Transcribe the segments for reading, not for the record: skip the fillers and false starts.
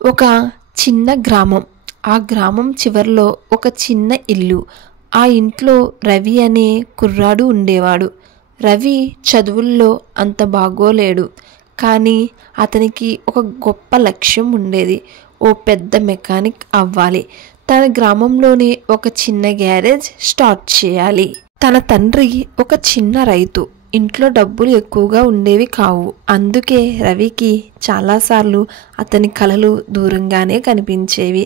ఒక చిన్న గ్రామం. ఆ గ్రామం చివర్లో ఒక చిన్న ఇల్లు. ఆ ఇంట్లో రవి అనే కుర్రాడు ఉండేవాడు. రవి చదువుల్లో అంత బాగోలేడు. కానీ అతనికి ఒక గొప్ప లక్ష్యం ఉండేది. ఓ పెద్ద మెకానిక్ అవ్వాలి. తన గ్రామంలోనే ఒక చిన్న గ్యారేజ్ స్టార్ట్ చేయాలి. తన తండ్రి ఒక చిన్న రైతు. ఇంట్లో డబ్బులు ఎక్కువగా ఉండేవి కావు. అందుకే రవికి చాలాసార్లు అతని కలలు దూరంగానే కనిపించేవి.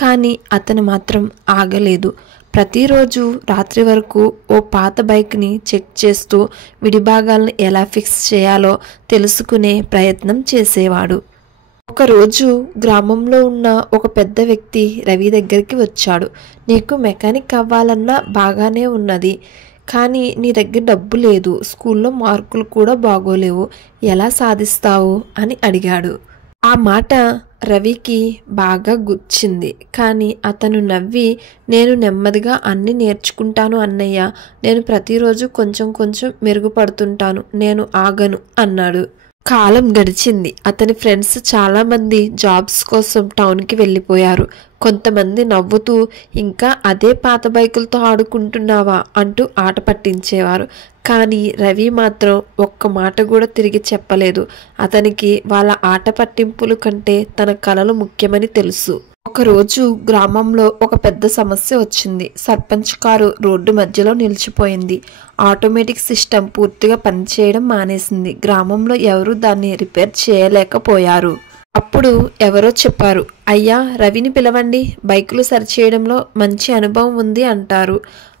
కానీ అతను మాత్రం ఆగలేదు. ప్రతిరోజు రాత్రి వరకు ఓ పాత బైక్ని చెక్ చేస్తూ విడిభాగాలను ఎలా ఫిక్స్ చేయాలో తెలుసుకునే ప్రయత్నం చేసేవాడు. ఒకరోజు గ్రామంలో ఉన్న ఒక పెద్ద వ్యక్తి రవి దగ్గరికి వచ్చాడు. నీకు మెకానిక్ అవ్వాలన్నా బాగానే ఉన్నది, కానీ నీ దగ్గర డబ్బు లేదు, స్కూల్లో మార్కులు కూడా బాగోలేవు, ఎలా సాధిస్తావు అని అడిగాడు. ఆ మాట రవికి బాగా గుచ్చింది. కానీ అతను నవ్వి, నేను నెమ్మదిగా అన్నీ నేర్చుకుంటాను అన్నయ్య, నేను ప్రతిరోజు కొంచెం కొంచెం మెరుగుపడుతుంటాను, నేను ఆగను అన్నాడు. కాలం గడిచింది. అతని ఫ్రెండ్స్ చాలామంది జాబ్స్ కోసం టౌన్కి వెళ్ళిపోయారు. కొంతమంది నవ్వుతూ, ఇంకా అదే పాత బైకులతో ఆడుకుంటున్నావా అంటూ ఆట పట్టించేవారు. కానీ రవి మాత్రం ఒక్క మాట కూడా తిరిగి చెప్పలేదు. అతనికి వాళ్ళ ఆట పట్టింపుల కంటే తన కలలు ముఖ్యమని తెలుసు. ఒకరోజు గ్రామంలో ఒక పెద్ద సమస్య వచ్చింది. సర్పంచ్ కారు రోడ్డు మధ్యలో నిలిచిపోయింది. ఆటోమేటిక్ సిస్టమ్ పూర్తిగా పనిచేయడం మానేసింది. గ్రామంలో ఎవరూ దాన్ని రిపేర్ చేయలేకపోయారు. అప్పుడు ఎవరో చెప్పారు, అయ్యా రవిని పిలవండి, బైకులు సరిచేయడంలో మంచి అనుభవం ఉంది అంటారు.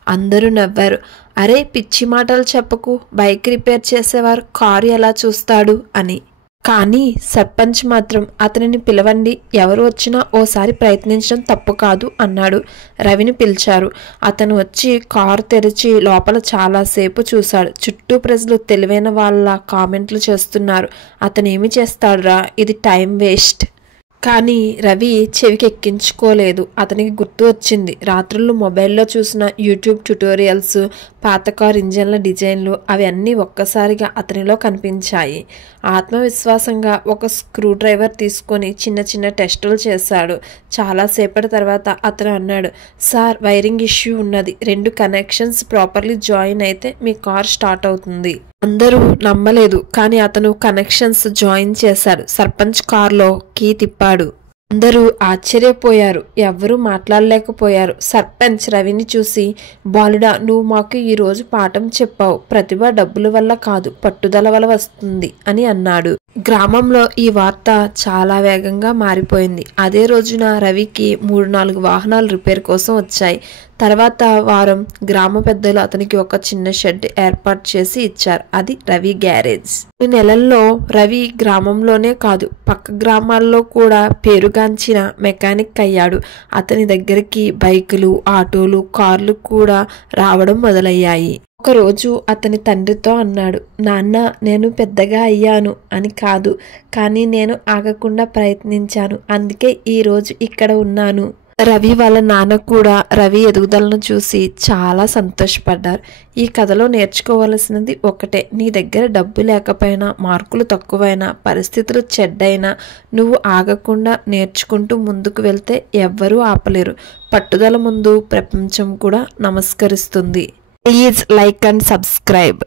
అందరూ నవ్వారు. అరే పిచ్చి మాటలు చెప్పకు, బైక్ రిపేర్ చేసేవారు కారు ఎలా చూస్తాడు అని. కానీ సర్పంచ్ మాత్రం అతనిని పిలవండి, ఎవరు వచ్చినా ఓసారి ప్రయత్నించడం తప్పు కాదు అన్నాడు. రవిని పిలిచారు. అతను వచ్చి కారు తెరిచి లోపల చాలాసేపు చూశాడు. చుట్టూ ప్రజలు తెలివైన వాళ్ళ కామెంట్లు చేస్తున్నారు. అతను ఏమి చేస్తాడురా, ఇది టైం వేస్ట్. కానీ రవి చెవికి ఎక్కించుకోలేదు. అతనికి గుర్తు వచ్చింది రాత్రులు మొబైల్లో చూసిన యూట్యూబ్ ట్యుటోరియల్స్, పాత కార్ ఇంజన్ల డిజైన్లు. అవి అన్నీ ఒక్కసారిగా అతనిలో కనిపించాయి. ఆత్మవిశ్వాసంగా ఒక స్క్రూ డ్రైవర్ తీసుకొని చిన్న చిన్న టెస్టులు చేశాడు. చాలాసేపటి తర్వాత అతను అన్నాడు, సార్ వైరింగ్ ఇష్యూ ఉన్నది, 2 కనెక్షన్స్ ప్రాపర్లీ జాయిన్ అయితే మీ కార్ స్టార్ట్ అవుతుంది. అందరూ నమ్మలేదు. కానీ అతను కనెక్షన్స్ జాయిన్ చేశాడు. సర్పంచ్ కారులో కీ తిప్పాడు. అందరూ ఆశ్చర్యపోయారు. ఎవ్వరూ మాట్లాడలేకపోయారు. సర్పంచ్ రవిని చూసి, బాలుడా, నువ్వు మాకు ఈరోజు పాఠం చెప్పావు. ప్రతిభ డబ్బుల వల్ల కాదు, పట్టుదల వల్ల వస్తుంది అని అన్నాడు. గ్రామంలో ఈ వార్త చాలా వేగంగా మారిపోయింది. అదే రోజున రవికి 3-4 వాహనాలు రిపేర్ కోసం వచ్చాయి. తర్వాత వారం గ్రామ పెద్దలు అతనికి ఒక చిన్న షెడ్ ఏర్పాటు చేసి ఇచ్చారు. అది రవి గ్యారేజ్. ఈ నెలల్లో రవి గ్రామంలోనే కాదు, పక్క గ్రామాల్లో కూడా పేరుగాంచిన మెకానిక్ అయ్యాడు. అతని దగ్గరికి బైకులు, ఆటోలు, కార్లు కూడా రావడం మొదలయ్యాయి. ఒకరోజు అతని తండ్రితో అన్నాడు, నాన్న, నేను పెద్దగా అయ్యాను అని కాదు, కానీ నేను ఆగకుండా ప్రయత్నించాను, అందుకే ఈరోజు ఇక్కడ ఉన్నాను. రవి వాళ్ళ నాన్న కూడా రవి ఎదుగుదలను చూసి చాలా సంతోషపడ్డారు. ఈ కథలో నేర్చుకోవలసినది ఒకటే, నీ దగ్గర డబ్బు లేకపోయినా, మార్కులు తక్కువైనా, పరిస్థితులు చెడ్డైనా నువ్వు ఆగకుండా నేర్చుకుంటూ ముందుకు వెళ్తే ఎవ్వరూ ఆపలేరు. పట్టుదల ముందు ప్రపంచం కూడా నమస్కరిస్తుంది. Please like and subscribe.